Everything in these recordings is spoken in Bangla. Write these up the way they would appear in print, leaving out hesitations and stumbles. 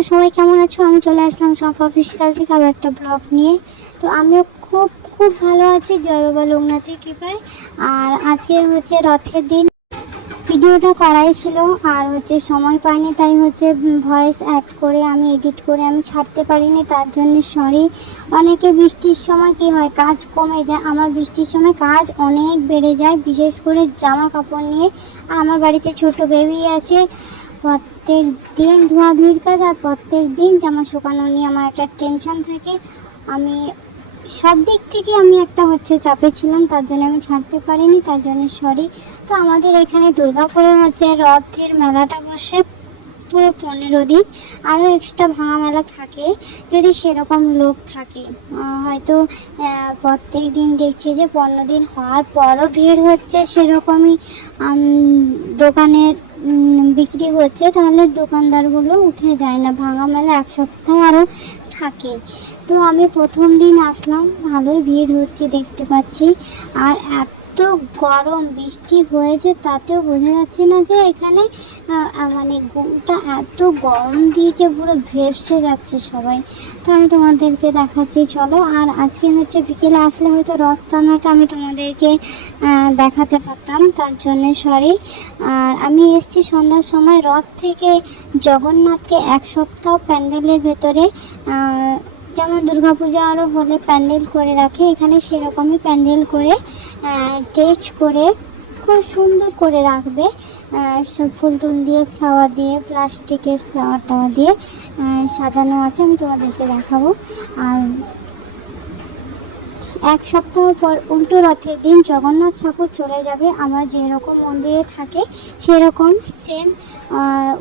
তোমরা সবাই কেমন আছো? আমি চলে আসলাম সব অফিসিয়াল থেকে আবার একটা ব্লগ নিয়ে। তো আমিও খুব খুব ভালো আছি জয় বাবা লোকনাথের কৃপায়। আর আজকে হচ্ছে রথের দিন, ভিডিওটা করাই ছিল আর সময় পাইনি, তাই ভয়েস অ্যাড করে আমি এডিট করে আমি ছাড়তে পারিনি, তার জন্য সরি। অনেকে বৃষ্টির সময় কি হয়, কাজ কমে যায়, আমার বৃষ্টির সময় কাজ অনেক বেড়ে যায়, বিশেষ করে জামা কাপড় নিয়ে। আর আমার বাড়িতে ছোট বেবি আছে, প্রত্যেক দিন ধোয়াধুয়ির কাজ আর প্রত্যেক দিন জামা শুকানো নিয়ে আমার একটা টেনশন থাকে। আমি সব দিক থেকে আমি একটা চাপে ছিলাম, তার জন্য আমি ছাড়তে পারিনি, তার জন্য সরি। তো আমাদের এখানে দুর্গাপুরে রথের মেলাটা বসে পুরো 15 দিন, আরও এক্সট্রা ভাঙা মেলা থাকে যদি সেরকম লোক থাকে। হয়তো প্রত্যেক দিন দেখছি যে 15 দিন হওয়ার পরও ভিড় হচ্ছে, সেরকমই দোকানের বিক্রি হচ্ছে, তাহলে দোকানদারগুলো উঠে যায় না। ভাঙা মেলা এক সপ্তাহ আরও থাকে। তো আমি প্রথম দিন আসলাম, ভালোই ভিড় হচ্ছে দেখতে পাচ্ছি। আর এত গরম, বৃষ্টি হয়েছে তাতেও বোঝা যাচ্ছে না যে এখানে মানে ঘুমটা এত গরম দিয়েছে, পুরো ভেপসে যাচ্ছে সবাই। তো আমি তোমাদেরকে দেখাচ্ছি, চলো। আর আজকে বিকেলে আসলে হয়তো রথ টানাটা আমি তোমাদেরকে দেখাতে পারতাম, তার জন্য সরি। আর আমি এসেছি সন্ধ্যার সময়। রথ থেকে জগন্নাথকে এক সপ্তাহ প্যান্ডেলের ভেতরে, যেমন দুর্গাপূজা আরও হলে প্যান্ডেল করে রাখে, এখানে সেরকমই প্যান্ডেল করে স্টেজ করে খুব সুন্দর করে রাখবে। ফুল টুল দিয়ে, ফ্লাওয়ার দিয়ে, প্লাস্টিকের ফ্লাওয়ার টাওয়ার দিয়ে সাজানো আছে, আমি তোমাদেরকে দেখাবো। আর এক সপ্তাহ পর উল্টো রথের দিন জগন্নাথ ঠাকুর চলে যাবে। আমরা যেরকম মন্দিরে থাকে সেরকম সেম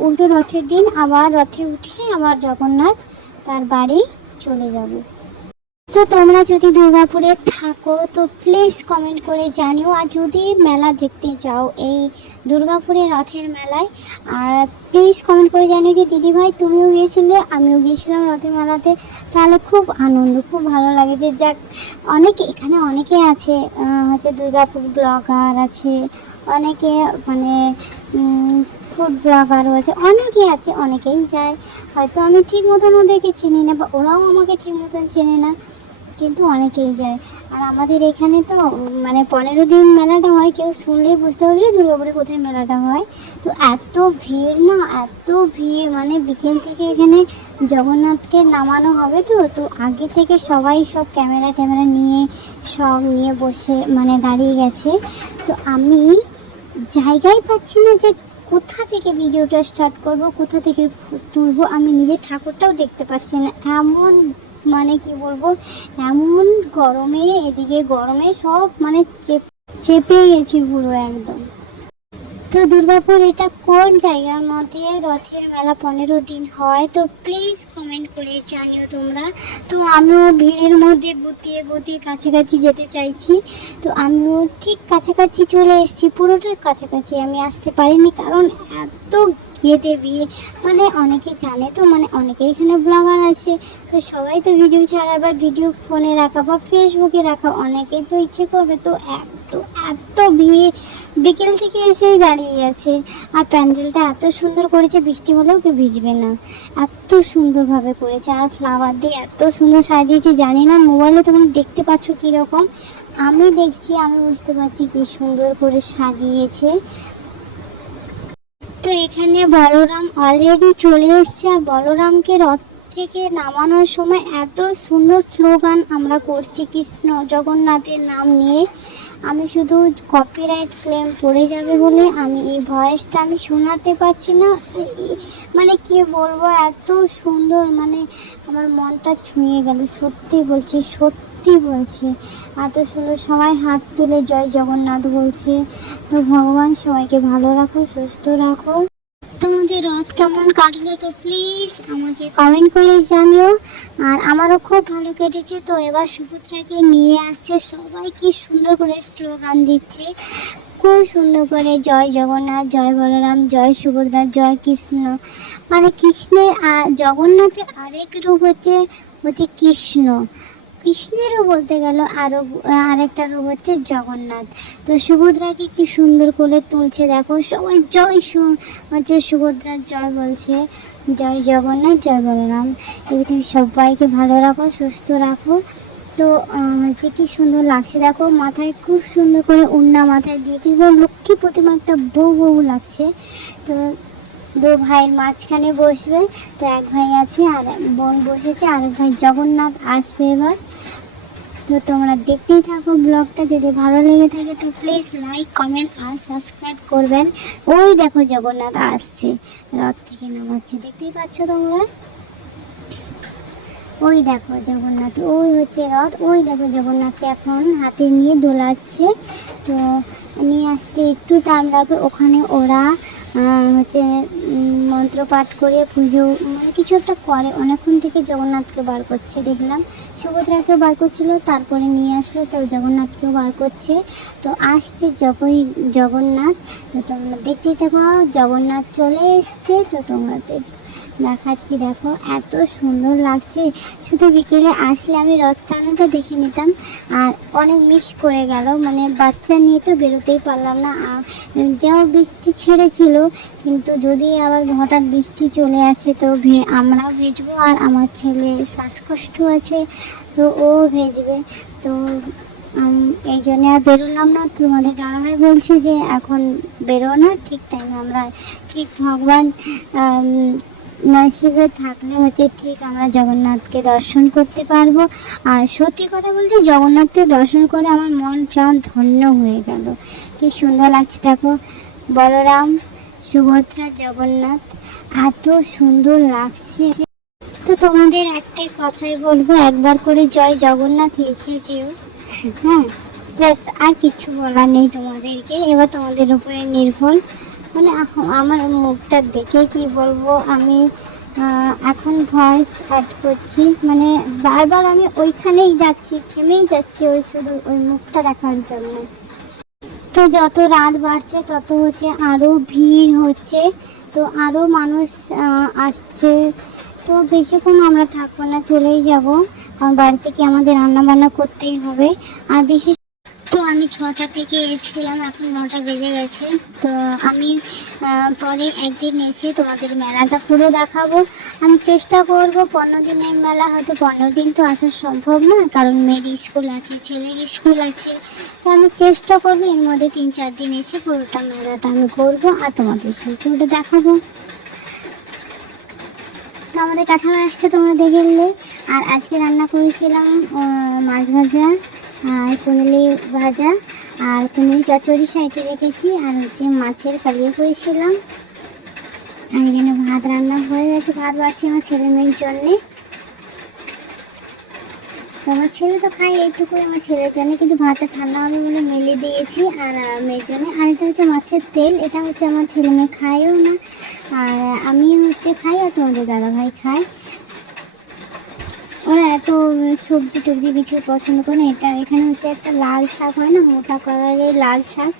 উল্টো রথের দিন আবার রথে উঠে আবার জগন্নাথ তার বাড়ি চলে যাবে। তো তোমরা যদি দুর্গাপুরে থাকো তো প্লিজ কমেন্ট করে জানিও। আর যদি মেলা দেখতে যাও এই দুর্গাপুরে রথের মেলায়, আর প্লিজ কমেন্ট করে জানিও যে দিদিভাই তুমিও গিয়েছিলে, আমিও গিয়েছিলাম রথের মেলাতে, তাহলে খুব আনন্দ, খুব ভালো লাগে। যে যাক, এখানে অনেকে আছে, দুর্গাপুর ব্লগার আছে, অনেকে মানে ফুড ব্লগারও আছে, অনেকেই আছে, অনেকেই যায়। হয়তো আমি ঠিক মতন ওদেরকে চিনি না বা ওরাও আমাকে ঠিক মতন চেনে না, কিন্তু অনেকেই যায়। আর আমাদের এখানে তো 15 দিন মেলাটা হয়, কেউ শুনলেই বুঝতে পারবে দুর্গাপুরে কোথায় মেলাটা হয়। তো এত ভিড় না, এত ভিড়, বিকেল থেকে এখানে জগন্নাথকে নামানো হবে। তো আগে থেকে সবাই সব ক্যামেরা ট্যামেরা নিয়ে সব নিয়ে বসে দাঁড়িয়ে গেছে। তো আমি জায়গায় পাচ্ছি না যে কোথা থেকে ভিডিওটা স্টার্ট করব, কোথা থেকে তুলবো। আমি নিজে ঠাকুরটাও দেখতে পাচ্ছি না, এমন কি বলবো, এমন গরমে, এদিকে গরমে সব চেপে গেছি পুরো একদম। তো দুর্গাপুর এটা কোন জায়গার মধ্যে রথের মেলা 15 দিন হয়, তো প্লিজ কমেন্ট করে জানিও তোমরা। তো আমিও ভিড়ের মধ্যে গুতিয়ে কাছাকাছি যেতে চাইছি। তো আমিও ঠিক কাছাকাছি চলে এসেছি, পুরোটা কাছাকাছি আমি আসতে পারিনি, কারণ এত গেদে বিয়ে। অনেকে জানে তো, অনেকে এখানে ব্লগার আছে, তো সবাই তো ভিডিও ছাড়া বা ভিডিও ফোনে রাখা বা ফেসবুকে রাখা, অনেকেই তো ইচ্ছে করবে। তো এত ভিড়, বিকেল থেকে এসেই দাঁড়িয়ে আছে। আর প্যান্ডেলটা এত সুন্দর করেছে, বৃষ্টি হলেও কেউ ভিজবে না, এত সুন্দরভাবে করেছে। আর ফ্লাওয়ার দিয়ে এত সুন্দর সাজিয়েছে, জানি না মোবাইলে তোমরা দেখতে পাচ্ছ কীরকম, আমি দেখছি, আমি বুঝতে পারছি কি সুন্দর করে সাজিয়েছে। তো এখানে বলরাম অলরেডি চলে এসছে। আর বলরামকে রথ থেকে নামানোর সময় এত সুন্দর স্লোগান আমরা করছি কৃষ্ণ জগন্নাথের নাম নিয়ে। আমি শুধু কপিরাইট ক্লেম পড়ে যাবে বলে আমি এই ভয়েসটা আমি শোনাতে পারছি না। কি বলবো, এত সুন্দর, আমার মনটা ছুঁয়ে গেল, সত্যি বলছি, সত্যি বলছি, এত সুন্দর। সবাই হাত তুলে জয় জগন্নাথ বলছে। তো ভগবান সবাইকে ভালো রাখো, সুস্থ রাখো। তোমাদের রথ কেমন কাটলো তো প্লিজ আমাকে কমেন্ট করে জানিও। আর আমারও খুব ভালো কেটেছে। তো এবার সুভদ্রাকে নিয়ে আসছে, সবাই কি সুন্দর করে স্লোগান দিচ্ছে, খুব সুন্দর করে জয় জগন্নাথ, জয় বলরাম, জয় সুভদ্রা, জয় কৃষ্ণ। কৃষ্ণের আর জগন্নাথের আরেক রূপ হচ্ছে কৃষ্ণ, কৃষ্ণেরও বলতে গেল আরেকটা রূপ হচ্ছে জগন্নাথ। তো সুভদ্রাকে কি সুন্দর করে তুলছে, দেখো সবাই জয় সুভদ্রার জয় বলছে। জয় জগন্নাথ, জয় বলরাম। এই তুমি সবাইকে ভালো রাখো, সুস্থ রাখো। তো হচ্ছে কি সুন্দর লাগছে দেখো, মাথায় খুব সুন্দর করে ওড়না মাথায় দিয়েছি, লক্ষ্মী প্রতিমা একটা বউ বউ লাগছে। তো দু ভাইয়ের মাঝখানে বসবে, তো এক ভাই আছে আর বোন বসেছে, আর এক ভাই জগন্নাথ আসবে এবার। তো তোমরা দেখতেই থাকো ব্লগটা, যদি ভালো লেগে থাকে তো প্লিজ লাইক কমেন্ট আর সাবস্ক্রাইব করবেন। ওই দেখো জগন্নাথ আসছে, রথ থেকে নামাচ্ছে, দেখতেই পাচ্ছ তোমরা। ওই দেখো জগন্নাথ, ওই হচ্ছে রথ, ওই দেখো জগন্নাথকে এখন হাতে নিয়ে দোলাচ্ছে। তো নিয়ে আসতে একটু টাইম লাগবে, ওখানে ওরা হচ্ছে মন্ত্র পাঠ করে পুজো মানে কিছু একটা করে, অনেকক্ষণ থেকে জগন্নাথকে বার করছে দেখলাম। সুভদ্রাকে বার করছিল, তারপরে নিয়ে আসলো, তো জগন্নাথকেও বার করছে। তো আসছে জগন্নাথ। তো তোমরা দেখতেই থাকো, জগন্নাথ চলে এসছে। তো তোমরা দেখাচ্ছি, দেখো এত সুন্দর লাগছে। শুধু বিকেলে আসলে আমি রথ টানাটা দেখে নিতাম, আর অনেক মিস করে গেল, মানে বাচ্চা নিয়ে তো বেরোতেই পারলাম না। যাও বৃষ্টি ছেড়েছিল, কিন্তু যদি আবার হঠাৎ বৃষ্টি চলে আসে তো আমরাও ভেজবো, আর আমার ছেলে শ্বাসকষ্ট আছে, তো ও ভেজবে। তো এই জন্য আর বেরোলাম না। তোমাদের দাদাভাই বলছে যে এখন বেরো না, ঠিক টাইমে আমরা ঠিক ভগবান নসিবে থাকলে হচ্ছে ঠিক আমরা জগন্নাথকে দর্শন করতে পারবো। আর সত্যি কথা বলতে জগন্নাথকে দর্শন করে আমার মন প্রাণ ধন্য হয়ে গেল। কি সুন্দর লাগছে দেখো, বলরাম সুভদ্রা জগন্নাথ, এত সুন্দর লাগছে। তো তোমাদের একটাই কথাই বলবো, একবার করে জয় জগন্নাথ লিখে যেও। হ্যাঁ, ব্যাস, আর কিছু বলার নেই তোমাদেরকে। এবার তোমাদের উপরে নির্ভর, মানে আমার মুখটা দেখে কি বলবো। আমি এখন ভয়েস অ্যাড করছি, মানে বারবার আমি ওইখানেই যাচ্ছি, থেমেই যাচ্ছি ওই শুধু ওই মুখটা দেখার জন্য। তো যত রাত বাড়ছে তত হচ্ছে আরও ভিড় হচ্ছে, তো আরও মানুষ আসছে। তো বেশিক্ষণ আমরা থাকবো না, চলেই যাব, কারণ বাড়িতে কি আমাদের রান্না বান্না করতেই হবে। আর বিশেষ তো আমি 6টা থেকে এসেছিলাম, এখন 9টা বেজে গেছে। তো আমি পরে একদিন এসে তোমাদের মেলাটা পুরো দেখাবো। আমি চেষ্টা করব 15 দিনের মেলা, হয়তো 15 দিন তো আসা সম্ভব না, কারণ মেয়ের স্কুল আছে, ছেলের স্কুল আছে। তো আমি চেষ্টা করবো এর মধ্যে 3-4 দিন এসে পুরোটা মেলাটা আমি করবো, আর তোমাদের সাথে ওটা দেখাবো। তো আমাদের কাঁঠাল আসছে তোমরা দেখলে। আর আজকে রান্না করেছিলাম মাছ ভাজা আর কুঁদলি ভাজা, আর কুঁদলি চচ্চড়ি সাইডে রেখেছি, আর হচ্ছে মাছের কালিয়া করেছিলাম। আর এখানে ভাত রান্না হয়ে গেছে, ভাত বাড়ছি আমার ছেলে মেয়ের জন্যে। তো আমার ছেলে তো খায় এইটুকুই আমার ছেলের জন্য, কিন্তু ভাতটা ঠান্ডা হবে বলে মেলে দিয়েছি আর মেয়ের জন্য। আর এটা হচ্ছে মাছের তেল, এটা হচ্ছে আমার ছেলে মেয়ে খায়ও না, আর আমি হচ্ছে খাই, আর তোমাদের দাদাভাই খায়। ওরা এত সবজি টবজি কিছু পছন্দ করে। এটা এখানে হচ্ছে একটা লাল শাক হয় না, মোটা কালারের লাল শাক,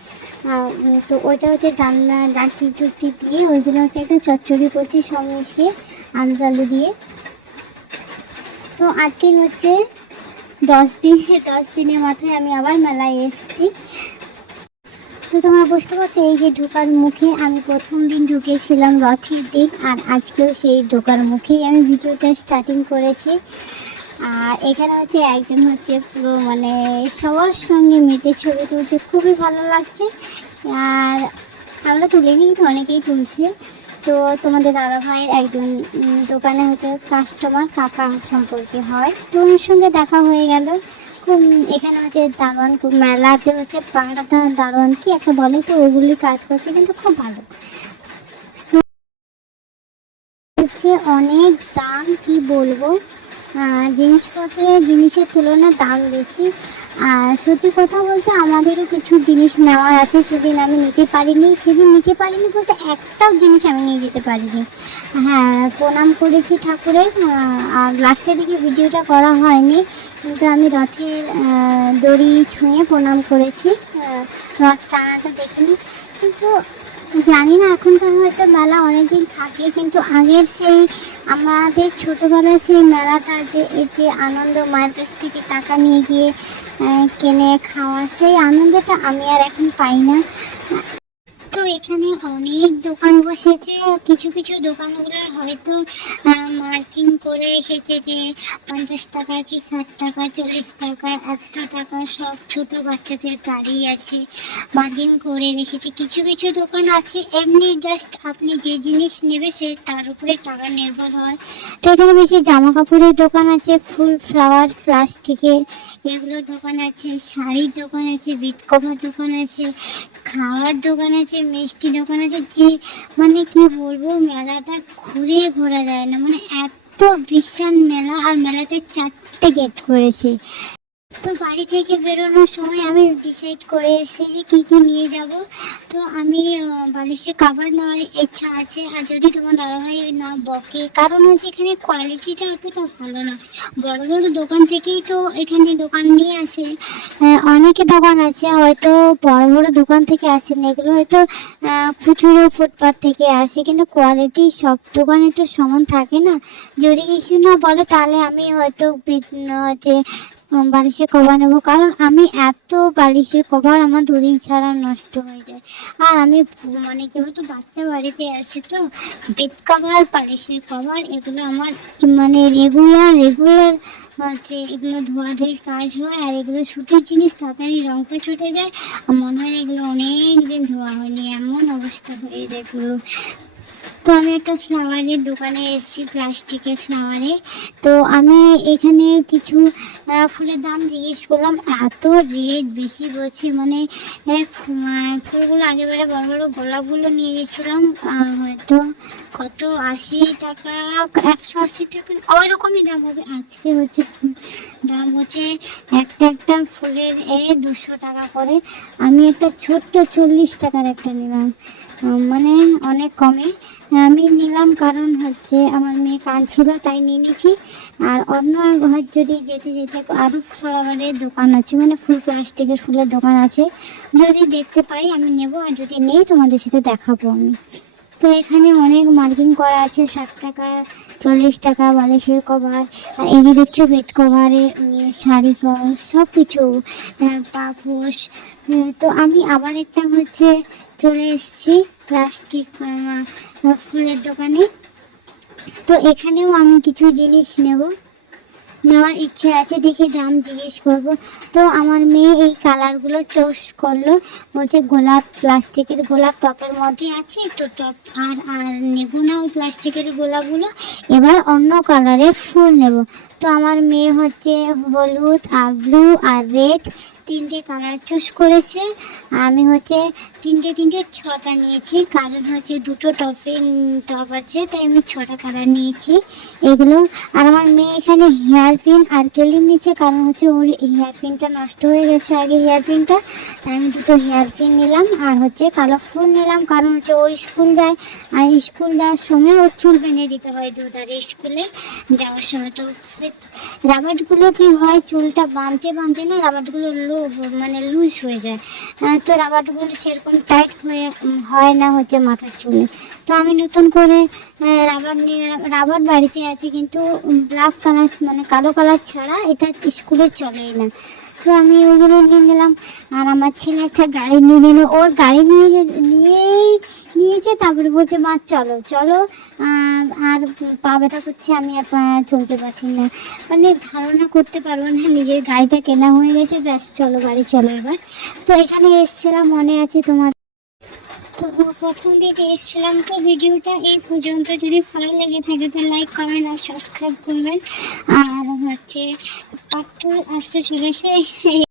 তো ওইটা হচ্ছে ডাঁটি টুটি দিয়ে ওইগুলো হচ্ছে একটা চচ্চড়ি করছি সব মিশিয়ে আলু টালু দিয়ে। তো আজকে হচ্ছে 10 দিনের মাথায় আমি আবার মেলায় এসেছি। তো তোমরা বুঝতে পারছো, এই যে ঢোকার মুখে আমি প্রথম দিন ঢুকেছিলাম রথের দিন, আর আজকেও সেই ঢোকার মুখেই আমি ভিডিওটা স্টার্টিং করেছি। আর এখানে হচ্ছে একজন হচ্ছে পুরো মানে সবার সঙ্গে মেতে ছবি তুলছে, খুবই ভালো লাগছে। আর আমরা তুলিনি, কিন্তু অনেকেই তুলছে। তো তোমাদের দাদা ভাইয়ের একজন দোকানে হচ্ছে কাস্টমার কাকা সম্পর্কে হয়, তো ওনার সঙ্গে দেখা হয়ে গেল। খুব এখানে হচ্ছে দারোয়ান, খুব মেলাতে হচ্ছে পাড়া দারোয়ান কি একটা বলে, তো ওগুলি কাজ করছে, কিন্তু খুব ভালো। হচ্ছে অনেক দাম, কি বলবো, জিনিসের তুলনায় দাম বেশি। আর সত্যি কথা বলতে আমাদেরও কিছু জিনিস নেওয়ার আছে, সেদিন আমি নিতে পারিনি বলতে একটাও জিনিস আমি নিয়ে যেতে পারিনি। হ্যাঁ, প্রণাম করেছি ঠাকুরের, আর লাস্টের দিকে ভিডিওটা করা হয়নি, কিন্তু আমি রথের দড়ি ছুঁয়ে প্রণাম করেছি, রথ টানাটা দেখিনি। কিন্তু জানি না এখনকার হয়তো মেলা অনেকদিন থাকে, কিন্তু আগের সেই আমাদের ছোটোবেলার সেই মেলাটা, যে এই যে আনন্দ, মায়ের কাছ থেকে টাকা নিয়ে গিয়ে কিনে খাওয়া, সেই আনন্দটা আমি আর এখন পাই না। তো তো এখানে অনেক দোকান বসেছে, কিছু কিছু দোকানগুলো হয়তো মার্কিং করে রেখেছে যে 50 টাকা কি 60 টাকা 40 টাকা 100 টাকা, সব ছোট বাচ্চাদের গাড়ি আছে মার্কিং করে রেখেছে। কিছু কিছু দোকান আছে এমনি জাস্ট আপনি যে জিনিস নেবে সে তার উপরে টাকা নির্ভর হয়। তো এখানে বেশি জামা কাপড়ের দোকান আছে, ফুল ফ্লাওয়ার প্লাস্টিকের এগুলোর দোকান আছে, শাড়ির দোকান আছে, বেড কভার দোকান আছে, খাওয়ার দোকান আছে, মিষ্টি দোকান আছে। যে মানে কি বলবো, মেলাটা ঘুরে ঘোরা যায় না, মানে এত বিশাল মেলা। আর মেলাতে 4টে গেট করেছে। তো বাড়ি থেকে বেরোনোর সময় আমি ডিসাইড করে এসেছি যে কী কী নিয়ে যাব। তো আমি বালিশের কাভার নেওয়ার ইচ্ছা আছে। আর যদি তোমার দাদাভাই না বকে, কারণ হচ্ছে এখানে কোয়ালিটিটা অতটা ভালো না। বড় বড় দোকান থেকেই তো এখানে দোকান নিয়ে আসে, অনেকে দোকান আছে হয়তো বড় বড় দোকান থেকে আসে না, এগুলো হয়তো খুচরো ফুটপাথ থেকে আসে, কিন্তু কোয়ালিটি সব দোকানে তো সমান থাকে না। যদি কিছু না বলে তাহলে আমি হয়তো হচ্ছে বালিশের কভার নেবো, কারণ আমি এত বালিশের কভার আমার 2 দিন ছাড়া নষ্ট হয়ে যায়। আর আমি মানে যেহেতু বাচ্চা বাড়িতে আছে, তো বেড কভার বালিশের কভার এগুলো আমার মানে রেগুলার হচ্ছে এগুলো ধোয়াধুয়ির কাজ হয়। আর এগুলো সুতির জিনিস, তাড়াতাড়ি রঙটা ছুটে যায়। আর মনে হয় এগুলো অনেক দিন ধোয়া হয়নি, এমন অবস্থা হয়ে যায় পুরো। তো আমি একটা ফ্লাওয়ারের দোকানে এসেছি, প্লাস্টিকের ফ্লাওয়ারে। তো আমি এখানে কিছু ফুলের দাম জিজ্ঞেস করলাম, এত রেট বেশি বলছে। মানে ফুলগুলো আগেবারে বড় বড় গোলাপগুলো নিয়ে গেছিলাম হয়তো কত 80 টাকা 180 টাকা ওই রকমই দাম হবে। আজকে হচ্ছে দাম হচ্ছে একটা ফুলের 200 টাকা করে। আমি একটা ছোট্ট 40 টাকার একটা নিলাম, মানে অনেক কমে আমি নিলাম, কারণ হচ্ছে আমার মেয়ে কাঁদছিল তাই নিয়ে নিয়েছি। আর অন্য ঘর যদি যেতে যেতে আরও ফ্লাওয়ারের দোকান আছে, মানে ফুল প্লাস্টিকের ফুলের দোকান আছে, যদি দেখতে পাই আমি নেব, আর যদি নেই তোমাদের সাথে দেখাবো আমি। তো এখানে অনেক মার্কিং করা আছে, 60 টাকা 40 টাকা বালিশের কভার। আর এই যে দেখছো বেড কভারের শাড়ি কভার সব কিছু, পাপোশ। তো আমি আবার একটা হচ্ছে চলে এসেছি প্লাস্টিক ফুলের দোকানে। তো এখানেও আমি কিছু জিনিস নেওয়ার ইচ্ছে আছে, দেখে দাম জিজ্ঞেস করব। তো আমার মেয়ে এই কালারগুলো চয়েস করলো, বলছে গোলাপ প্লাস্টিকের গোলাপ টপের মধ্যে আছে, তো টপ আর নেব না ওই প্লাস্টিকের গোলাপগুলো, এবার অন্য কালারের ফুল নেব। তো আমার মেয়ে হচ্ছে হলুদ আর ব্লু আর রেড 3টে কালার চুজ করেছে। আমি হচ্ছে 6টা নিয়েছি, কারণ হচ্ছে 2টো টপ আছে, তাই আমি 6টা কালার নিয়েছি এগুলো। আর আমার মেয়ে এখানে হেয়ার পিন আর ক্লিপ নিচ্ছে, কারণ হচ্ছে ওর হেয়ার পিনটা নষ্ট হয়ে গেছে আগে হেয়ার পিনটা, তাই আমি 2টো হেয়ার পিন নিলাম। আর হচ্ছে কালো ফুল নিলাম, কারণ হচ্ছে ও স্কুল যায়, আর স্কুল যাওয়ার সময় ওর চুল বেঁধে দিতে হয় দুধারে স্কুলে যাওয়ার সময়। তো রাবারগুলো কি হয়, চুলটা বাঁধতে না রাবারগুলো মানে লুজ হয়ে যায়, তো রাবারগুলো সেরকম টাইট হয় না হচ্ছে মাথার চুলে। তো আমি নতুন করে রাবার বাড়িতে আছে, কিন্তু ব্ল্যাক কালার মানে কালো কালার ছাড়া এটা স্কুলে চলেই না। তো আমি ওইগুলো নিয়ে নিলাম। আর আমার ছেলে একটা গাড়ি নিয়ে নিল, ওর গাড়ি নিয়েছে, তারপরে বলছে মা চলো চলো, আর পা ব্যথা করছে, আমি আর চলতে পারছি না, মানে ধারণা করতে পারবো না, নিজের গাড়িটা কেনা হয়ে গেছে, ব্যাস চলো বাড়ি চলো এবার। তো এখানে এসেছিলাম, মনে আছে তোমার? তো প্রথম দিকে এসেছিলাম। তো ভিডিওটা এই পর্যন্ত, যদি ভালো লেগে থাকে তো লাইক কমেন্ট আর সাবস্ক্রাইব করবেন। আর হচ্ছে পার্ট 2 আসতে চলেছে।